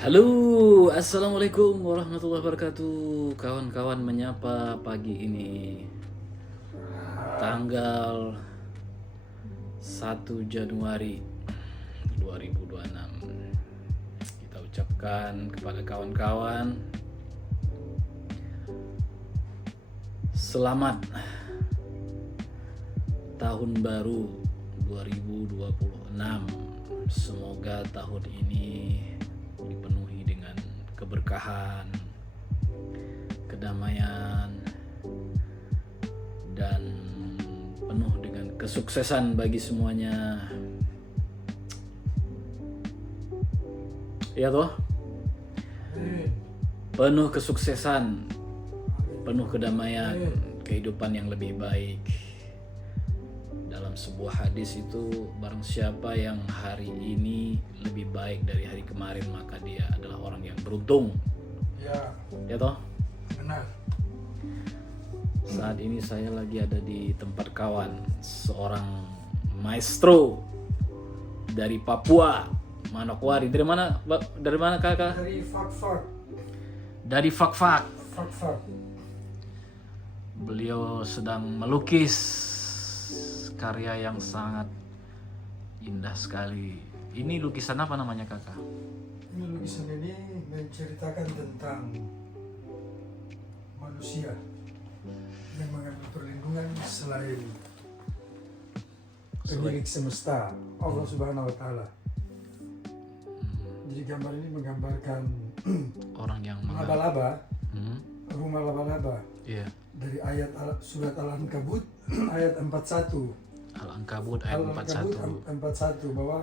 Halo, assalamualaikum warahmatullahi wabarakatuh. Kawan-kawan menyapa pagi ini, tanggal 1 Januari 2026. Kita ucapkan kepada kawan-kawan selamat tahun baru 2026. Semoga tahun ini dipenuhi dengan keberkahan, kedamaian, dan penuh dengan kesuksesan bagi semuanya. Ya toh? Penuh kesuksesan, penuh kedamaian, kehidupan yang lebih baik. Dalam sebuah hadis itu, barang siapa yang hari ini lebih baik dari hari kemarin, maka dia adalah orang yang beruntung. Ya toh? Benar. Saat ini saya lagi ada di tempat kawan, seorang maestro dari Papua, Manokwari. Dari mana? Dari mana kakak? Dari Fakfak. Dari Fakfak. Fakfak. Beliau sedang melukis karya yang sangat indah sekali. Ini lukisan apa namanya kakak? Ini lukisan ini menceritakan tentang manusia yang mengambil perlindungan selain pemilik semesta, Allah Subhanahu wa Ta'ala. Jadi gambar ini menggambarkan Orang yang laba-laba, rumah laba-laba. Iya. Dari ayat surat Al-Ankabut ayat 41. Al-Ankabut ayat 41. 41 bahwa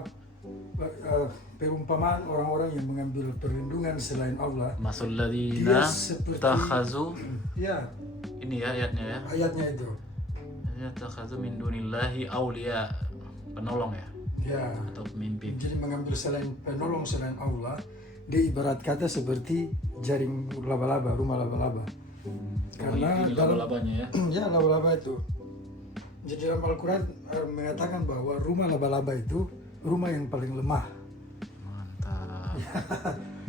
perumpamaan orang-orang yang mengambil perlindungan selain Allah. Masul ladina takhazu. Ya, Ini ya ayatnya ya. ayatnya itu. Ya takhazu min dunillahi auliya, penolong ya Ya. atau pemimpin. Jadi mengambil penolong selain Allah, dia ibarat kata seperti jaring laba-laba, rumah laba-laba. Karena ini dalam laba-labanya ya. ya laba-laba itu. Jadi dalam Al-Quran mengatakan bahwa rumah laba-laba itu rumah yang paling lemah. Mantap.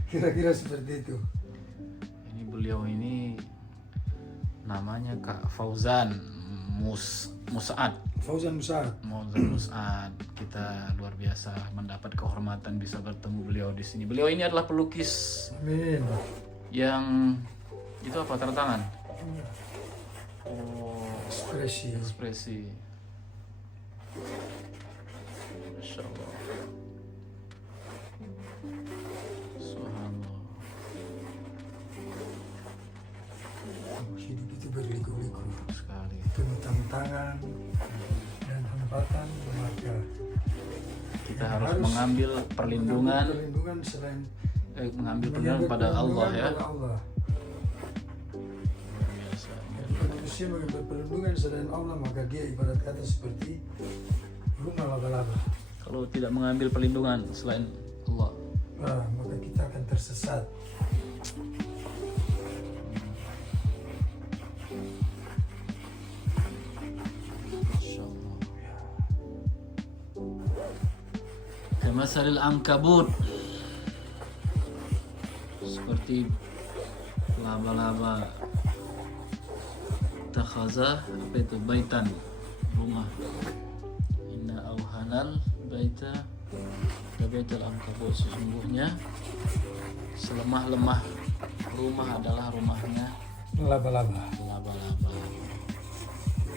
Kira-kira seperti itu. Ini beliau ini namanya Kak Fauzan Musa'ad. Fauzan Musa'ad. Musa'ad. Kita luar biasa mendapat kehormatan bisa bertemu beliau di sini. Beliau ini adalah pelukis Amin. yang itu apa, tanda tangan? Oh, ekspresi. Masya Allah. Subhanallah. Hidup itu berliku-liku, Sekali. penuh tantangan dan hambatan, maka Kita harus mengambil perlindungan, selain mengambil perlindungan pada Allah ya. pada Allah. Luar biasa. Manusia mengambil perlindungan selain Allah, maka dia ibarat kata seperti rumah laba-laba. Kalau tidak mengambil perlindungan selain Allah, Maka kita akan tersesat. Masya Allah. Kamasalil ankabut, seperti laba-laba. Takhaza, apa itu, baitan, rumah. Inna auhanal baita baital ankabut, sesungguhnya selemah-lemah rumah adalah rumahnya Laba-laba. laba-laba.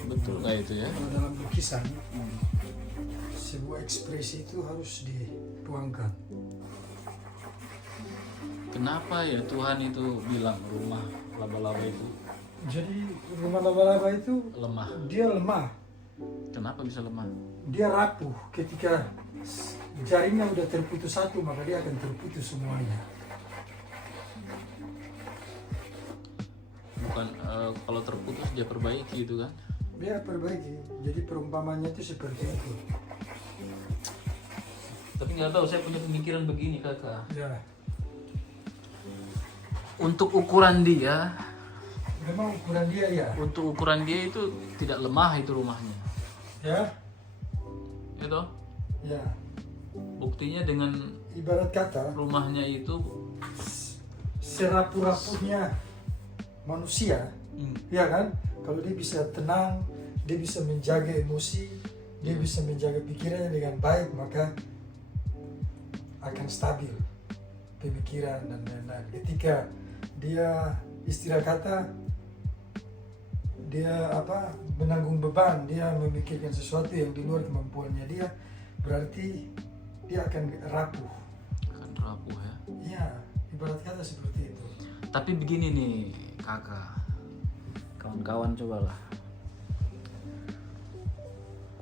Betul nggak itu ya? Kalau dalam lukisan, sebuah ekspresi itu harus dituangkan. Kenapa ya Tuhan itu bilang rumah laba-laba itu Jadi rumah laba-laba itu lemah? dia lemah, Kenapa bisa lemah? dia rapuh. Ketika jaringnya udah terputus satu, maka dia akan terputus semuanya. Bukan kalau terputus dia perbaiki itu kan? Dia perbaiki. Jadi perumpamannya itu seperti itu. Tapi nggak tahu, saya punya pemikiran begini kakak. Ya, Untuk ukuran dia, memang ukuran dia ya. untuk ukuran dia itu tidak lemah itu rumahnya. Ya, Itu ya. buktinya dengan Ibarat kata, rumahnya itu serapuh-rapuhnya manusia, ya kan? Kalau dia bisa tenang, dia bisa menjaga emosi, dia bisa menjaga pikirannya dengan baik, maka akan stabil pemikiran dan lain-lain. Ketika dia istilah kata dia menanggung beban, dia memikirkan sesuatu yang di luar kemampuannya dia, berarti dia akan rapuh. Akan rapuh ya. Iya, ibarat kata seperti itu. Tapi begini nih kakak, kawan-kawan cobalah.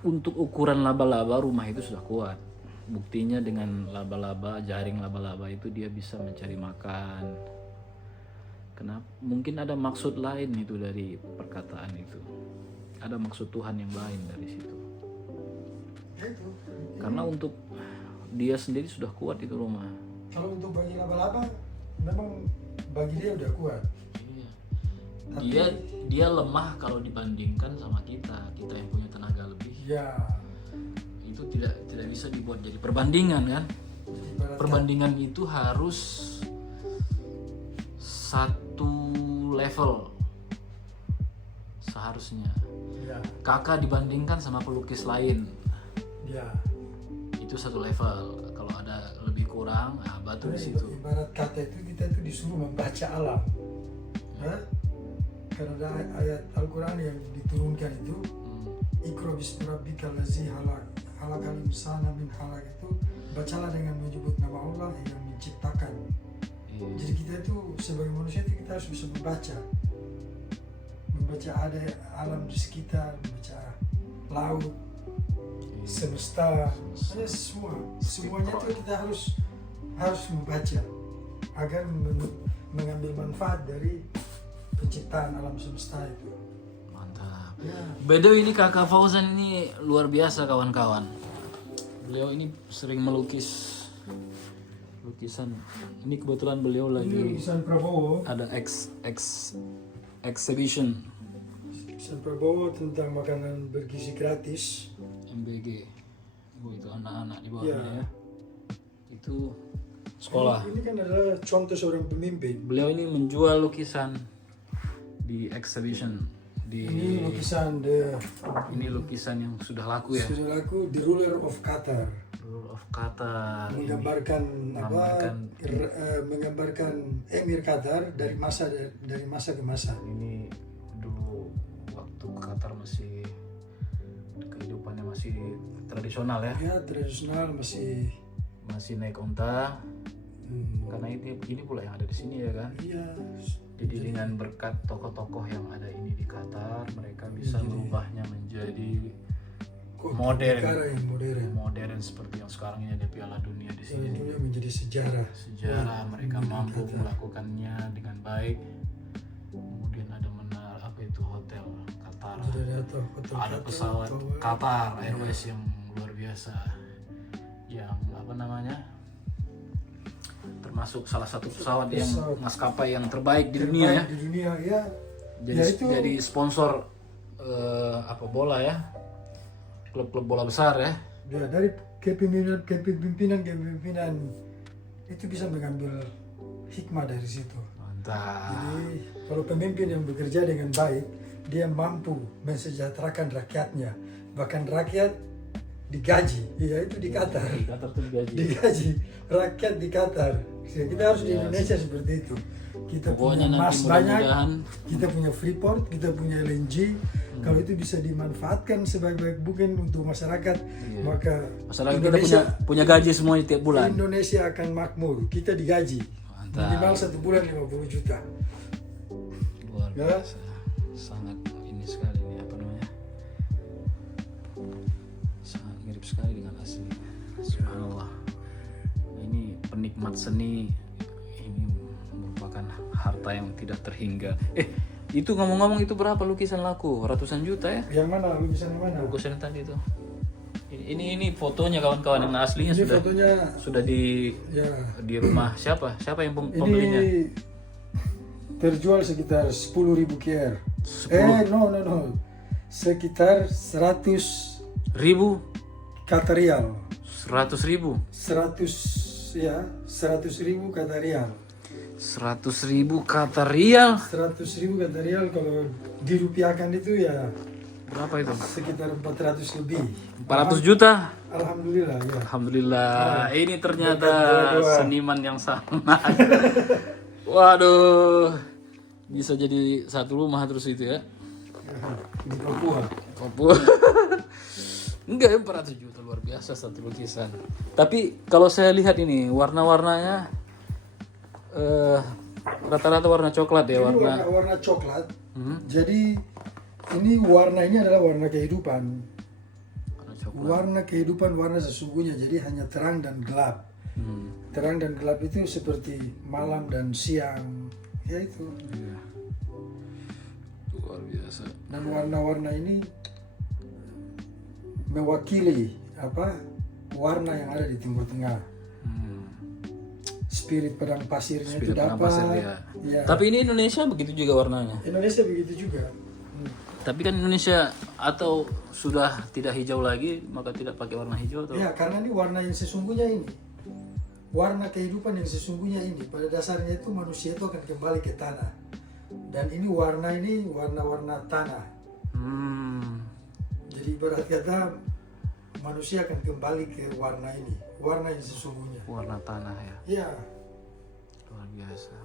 Untuk ukuran laba-laba rumah itu sudah kuat. Buktinya dengan laba-laba, jaring laba-laba itu dia bisa mencari makan. Kenapa? Mungkin ada maksud lain itu dari perkataan itu. Ada maksud Tuhan yang lain dari situ. Itu. Karena untuk dia sendiri sudah kuat itu rumah. Kalau untuk bagi laba-laba, memang bagi dia udah kuat. Iya. Dia lemah kalau dibandingkan sama kita yang punya tenaga lebih. Ya. Itu tidak bisa dibuat jadi perbandingan kan? Perbandingan itu harus satu level seharusnya. Ya. Kakak dibandingkan sama pelukis lain. Ya. Itu satu level. Kalau ada lebih kurang, batu di situ. Ibarat kata itu kita itu disuruh membaca alam. Hah? Karena ada ayat Al-Quran yang diturunkan itu, Iqra bismi rabbikal ladzi khalaqal insana min khalaq, itu bacalah dengan menyebut nama Allah yang menciptakan. Jadi kita itu sebagai manusia itu kita harus bisa membaca ada alam di sekitar, membaca laut, semesta, semuanya itu kita harus membaca agar mengambil manfaat dari penciptaan alam semesta itu. Mantap. Ya. Bedo ini kakak Fauzan ini luar biasa kawan-kawan. Beliau ini sering melukis lukisan. Ini kebetulan beliau lagi Ini lukisan Prabowo. ada exhibition Lukisan Prabowo tentang makanan bergizi gratis. MBG. Itu anak-anak di Ya. bawahnya ya. Itu sekolah. Ini kan adalah contoh seorang pemimpin. Beliau ini menjual lukisan di exhibition Ini lukisan ini lukisan yang sudah laku ya. sudah laku, The Ruler of Qatar. Rule of Qatar. Menggambarkan menggambarkan Emir Qatar dari masa ke masa. Ini dulu waktu Qatar masih kehidupannya masih tradisional ya. Ya, tradisional masih. Masih naik unta. Karena ini pula yang ada di sini ya kan. Iya. Jadi dengan berkat tokoh-tokoh yang ada ini di Qatar, mereka bisa merubahnya menjadi negara yang modern seperti yang sekarang ini ada Piala Dunia di sini. Tentunya menjadi sejarah. Mereka mampu melakukannya dengan baik. Kemudian ada hotel Qatar. Ada pesawat Qatar Airways yang luar biasa. Yang termasuk salah satu pesawat yang maskapai yang terbaik di dunia ya. Di dunia ya. Jadi sponsor bola ya. Klub-klub bola besar ya. Ya, dari kepemimpinan itu bisa mengambil hikmah dari situ. Mantap. Jadi kalau pemimpin yang bekerja dengan baik, dia mampu mensejahterakan rakyatnya, bahkan rakyat digaji, itu di Qatar. Di Qatar tuh digaji rakyat di Qatar. Kita harus di Indonesia seperti itu. Kita Pokoknya punya emas banyak, mudah-mudahan kita punya Freeport, kita punya LNG. Kalau itu bisa dimanfaatkan sebaik-baik mungkin untuk masyarakat, maka masyarakat kita punya gaji semuanya tiap bulan. Indonesia akan makmur. Kita digaji. Mantap. Minimal 1 bulan 50 juta. Luar biasa. Sangat ini sekali nih sangat mirip sekali dengan asli. Subhanallah. Ini penikmat seni, ini merupakan harta yang tidak terhingga. Itu ngomong-ngomong itu berapa lukisan laku? Ratusan juta ya? Yang mana? Lukisan yang mana? Lukisan yang tadi itu. Ini fotonya kawan-kawan, yang aslinya Ini fotonya sudah di rumah siapa? Siapa yang pembelinya? Ini terjual sekitar 10.000 KR. No. Sekitar 100.000 Qatar rial. 100.000. 100.000 Qatar rial. 100.000 Qatar rial. 100.000 kata rial kalau dirupiahkan itu ya Berapa itu? sekitar 400 lebih. 400 juta. Alhamdulillah ya. Alhamdulillah. Ini ternyata Doa-doa. seniman yang sama. Waduh. Bisa jadi satu rumah terus itu ya. Di Papua. Papua. Enggak, 400 juta luar biasa satu lukisan. Tapi kalau saya lihat ini warna-warnanya rata-rata warna coklat ya, Ini warna. warna coklat. Jadi ini warna ini adalah warna kehidupan. Warna coklat. Warna kehidupan, warna sesungguhnya. Jadi hanya terang dan gelap. Terang dan gelap itu seperti malam dan siang. Ya itu. Iya. Luar biasa. Dan warna-warna ini mewakili apa? Warna yang ada di Timur Tengah. Spirit padang pasirnya Spirit itu padang dapat. pasir, ya. Ya. Tapi ini Indonesia begitu juga warnanya. Indonesia begitu juga. Tapi kan Indonesia atau sudah tidak hijau lagi, maka tidak pakai warna hijau atau? Ya, karena ini warna yang sesungguhnya ini. Warna kehidupan yang sesungguhnya ini. Pada dasarnya itu manusia itu akan kembali ke tanah. Dan ini warna-warna tanah. Jadi ibarat kata manusia akan kembali ke warna ini. Warna yang sesungguhnya. Warna tanah ya. Ya, Luar biasa.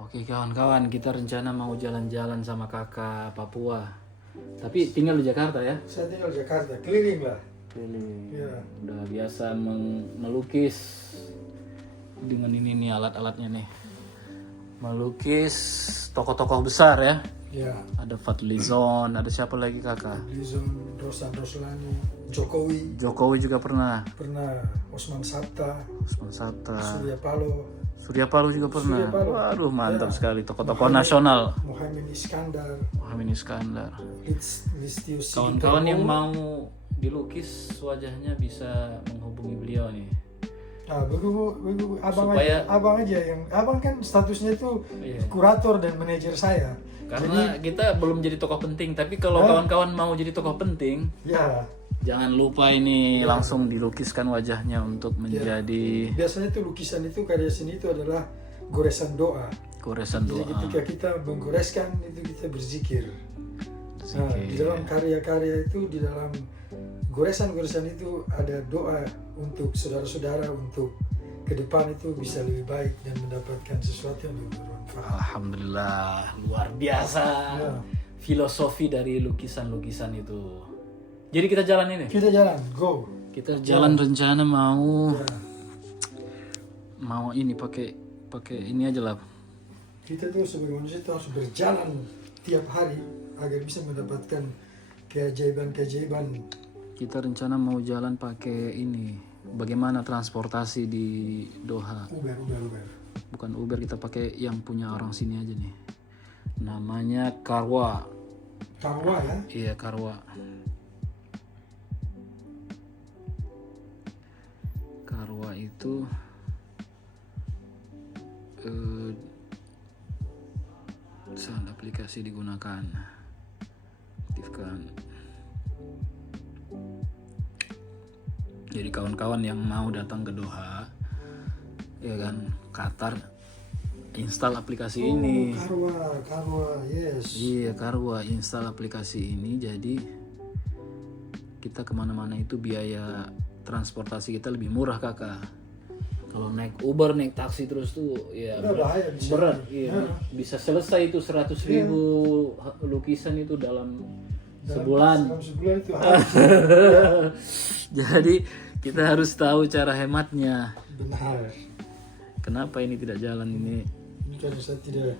Oke kawan-kawan, kita rencana mau jalan-jalan sama kakak Papua. Tapi tinggal di Jakarta ya? saya tinggal di Jakarta. Keliling lah. Keliling. Ya. Udah biasa melukis dengan ini nih alat-alatnya nih. Melukis tokoh-tokoh besar ya. Ya. Ada Fadlizon, ada siapa lagi kakak? Lizon, Rosan Roslani, Jokowi. Jokowi juga pernah. Pernah Osman Sabta, Usman Sabta. Surya Paloh, Surya Paloh juga pernah. Surya Paloh. Waduh mantap Ya. sekali tokoh-tokoh nasional. Muhammad Iskandar, Muhammad Iskandar. Listio Sigit Kawan-kawan yang Prabowo. mau dilukis wajahnya bisa menghubungi beliau nih. Nah, begitu abang Supaya- aja yang abang kan statusnya itu Iya. kurator dan manajer saya. Karena kita belum jadi tokoh penting, tapi kalau kawan-kawan mau jadi tokoh penting, Ya, jangan lupa ini langsung dilukiskan wajahnya untuk menjadi biasanya itu lukisan itu karya seni itu adalah goresan doa. goresan Jadi doa. ketika kita menggoreskan itu kita berzikir. Nah, di Zikir. dalam karya-karya itu, di dalam goresan-goresan itu ada doa untuk saudara-saudara untuk ke depan itu bisa lebih baik dan mendapatkan sesuatu yang lebih bermanfaat. Alhamdulillah, luar biasa Ya. filosofi dari lukisan-lukisan itu. Jadi kita jalan ini. Kita jalan, go. Kita jalan rencana mau Ya. mau ini pakai ini aja lah. Kita tuh sebagai manusia itu harus berjalan tiap hari agar bisa mendapatkan keajaiban-keajaiban. Kita rencana mau jalan pakai ini. Bagaimana transportasi di Doha? Uber. Bukan Uber, kita pakai yang punya orang sini aja nih. Namanya Karwa. Karwa ya. Iya, Karwa. Karwa itu saat aplikasi digunakan. Aktifkan. Jadi kawan-kawan yang mau datang ke Doha, ya kan, Qatar, install aplikasi ini. Karwa, yes. Iya, Karwa, install aplikasi ini. Jadi kita kemana-mana itu biaya transportasi kita lebih murah kakak. Kalau naik Uber, naik taksi terus tuh ya Udah bahaya bisa. berat. Iya, bisa selesai itu 100.000 lukisan itu dalam sebulan. Dalam sebulan itu habis. Jadi kita harus tahu cara hematnya. Benar. Kenapa ini tidak jalan ini? Ini kan saya tidak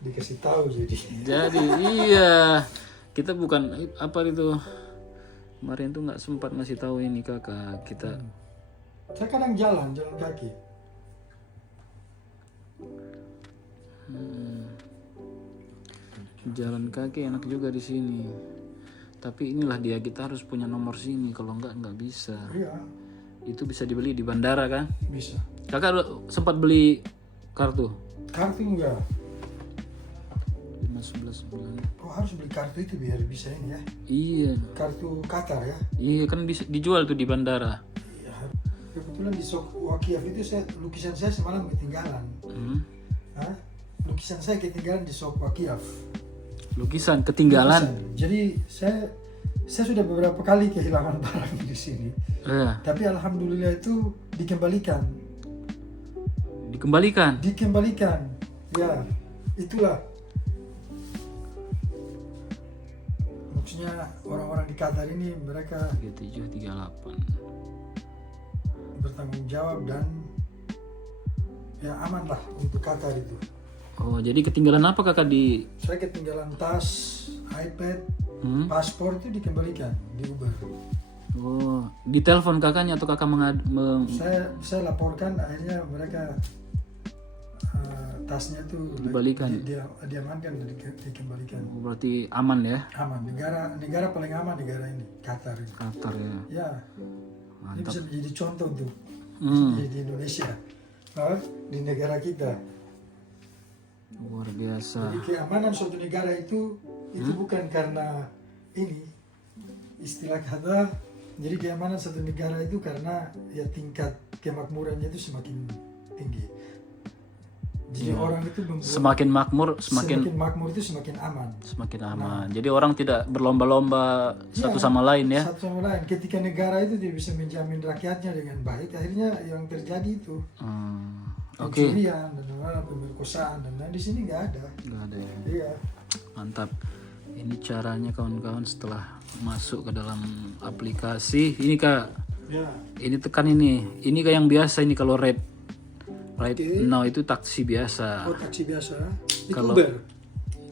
dikasih tahu jadi. Jadi iya, kita bukan apa itu kemarin tuh nggak sempat ngasih tahu ini kakak. Kita Saya kadang jalan kaki. jalan kaki enak juga di sini. Tapi inilah dia, kita harus punya nomor sini. Kalau nggak bisa. Iya, Itu bisa dibeli di bandara kan? bisa. Kakak sempat beli kartu? Kartu enggak. 5-11 bulan. Oh, harus beli kartu itu biar bisa ini ya. Iya, Kartu Qatar ya. iya kan bisa dijual tuh di bandara. Iya. kebetulan di Sok Wakiaf itu lukisan saya semalam ketinggalan. Hah? Lukisan saya ketinggalan di Sok Wakiaf. Lukisan ketinggalan. Lukisan. Jadi saya sudah beberapa kali kehilangan barang di sini. Tapi alhamdulillah itu dikembalikan. Dikembalikan. Ya, itulah. Maksudnya orang-orang di Qatar ini mereka 3738 bertanggung jawab dan ya aman lah untuk Qatar itu. Oh, jadi ketinggalan apa kakak di? Saya ketinggalan tas, iPad, paspor itu dikembalikan di Uber. Oh, di telepon kakaknya atau kakak Saya laporkan, akhirnya mereka tasnya itu dibalikan. diamankan dan dikembalikan. Oh, berarti aman ya? Aman. Negara paling aman negara ini, Qatar ini. Qatar ya. Ya. Ini Mantap. bisa jadi contoh untuk di Indonesia, di negara kita. Luar biasa. Jadi keamanan suatu negara itu bukan karena ini istilah kata. Jadi keamanan suatu negara itu karena ya tingkat kemakmurannya itu semakin tinggi. Jadi orang itu semakin makmur, semakin makmur itu semakin aman. Semakin aman. Jadi orang tidak berlomba-lomba satu sama lain ya. Satu sama lain. Ketika negara itu tidak bisa menjamin rakyatnya dengan baik, akhirnya yang terjadi itu pencurian dan pemerkosaan dan di sini nggak ada. Nggak ada ya. Iya. Mantap. Ini caranya kawan-kawan setelah masuk ke dalam aplikasi. Ini kak. Ya. Ini tekan ini. Ini kayak yang biasa ini kalau Right Now itu taksi biasa. Oh, taksi biasa. Itu Kalau Uber.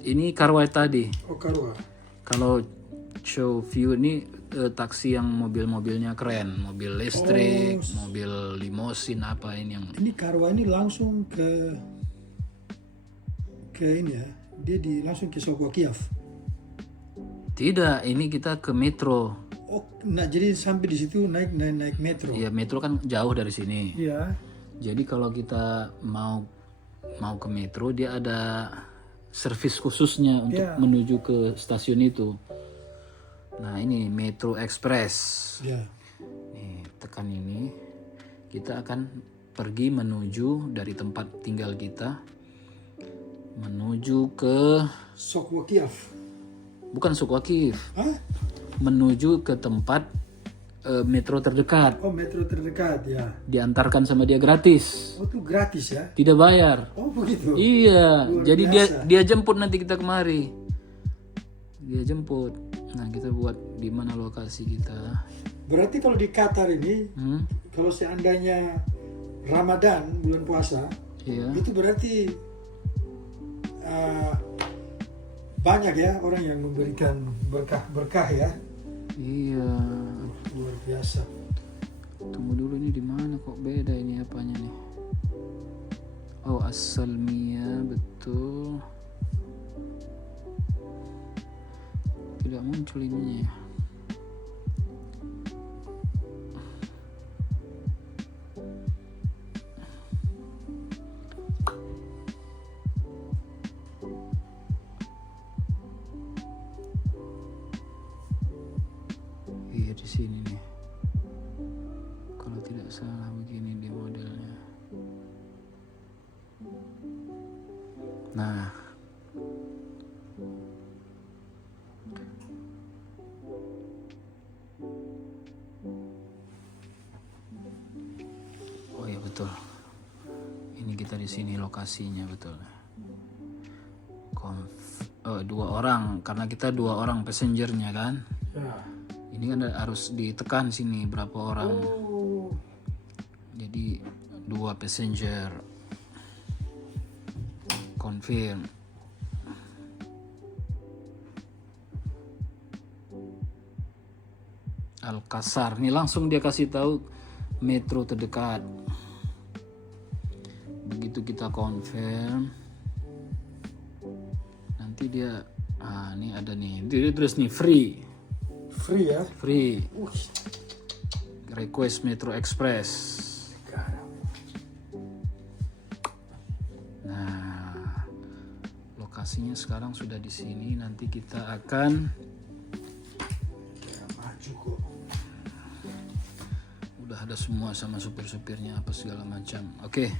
Ini Karwai tadi. Oh, Karwa. Kalau Show View ini taksi yang mobil-mobilnya keren, mobil listrik, mobil limosin apa ini yang. Ini Karwa ini langsung ke ini ya. Dia langsung ke Sok Wakiaf. Tidak, ini kita ke metro. Oh, nah jadi sampai di situ naik metro. Iya, metro kan jauh dari sini. Iya. Jadi kalau kita mau ke metro, dia ada servis khususnya untuk menuju ke stasiun itu. Nah ini Metro Express. Ya. Nih tekan ini, kita akan pergi menuju dari tempat tinggal kita menuju ke Sok Wakiaf. Bukan Sok Wakiaf. Hah? Menuju ke tempat metro terdekat. Oh, metro terdekat ya. Diantarkan sama dia gratis. Oh, itu gratis ya? Tidak bayar. Oh, begitu. Iya, Luar jadi biasa. dia jemput nanti kita kemari. Dia jemput. Nah, kita buat di mana lokasi kita. Berarti kalau di Qatar ini, kalau seandainya Ramadan, bulan puasa, Iya. itu berarti banyak ya orang yang memberikan berkah ya. Iya. Luar biasa. Tunggu dulu, ini di mana kok beda ini apanya nih? Oh, As-Salmiyah, betul. Tidak muncul ininya ya. Iya di sini nih. Kalau tidak salah begini dia modelnya. Nah. Oh iya betul. Ini kita di sini lokasinya betul. Dua orang karena kita 2 orang passengernya kan. Ya. Ini kan harus ditekan sini berapa orang. Oh. Jadi 2 passenger. Confirm. Al-Qasar. Ini langsung dia kasih tahu metro terdekat. Begitu kita confirm, nanti dia ini ada nih. Dia tulis nih free. Free ya? Free. Request Metro Express. Nah, lokasinya sekarang sudah di sini. Nanti kita akan Ya, maju kok. udah ada semua sama supir-supirnya apa segala macam. Oke.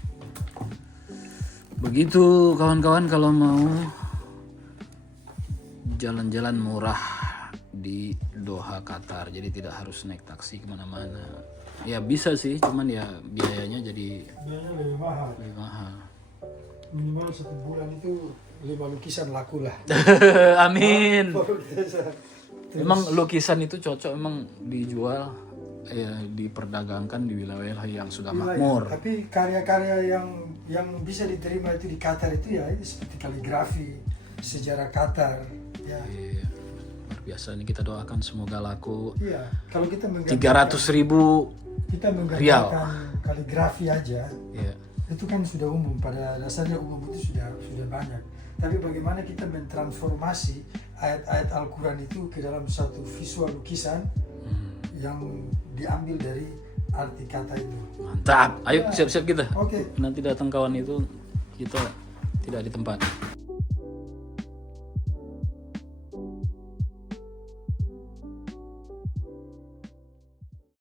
Begitu kawan-kawan kalau mau jalan-jalan murah di Doha Qatar, jadi tidak harus naik taksi kemana-mana. Ya bisa sih, cuman ya biayanya jadi Biayanya lebih mahal. Minimal 1 bulan itu 5 lukisan laku lah. Amin. Terus, Emang lukisan itu cocok emang dijual, ya diperdagangkan di wilayah yang sudah makmur. tapi karya-karya yang bisa diterima itu di Qatar itu ya seperti kaligrafi, sejarah Qatar. Ya. Iya, luar biasa. Ini kita doakan semoga laku. Iya, kalau kita 300.000 kita Rial. menggambarkan kaligrafi aja, ya. itu kan sudah umum, pada dasarnya umum itu sudah banyak. Tapi bagaimana kita mentransformasi ayat-ayat Al-Quran itu ke dalam satu visual lukisan yang diambil dari arti kata itu. Mantap. Ayo siap-siap kita. Oke. Nanti datang kawan itu kita tidak di tempat.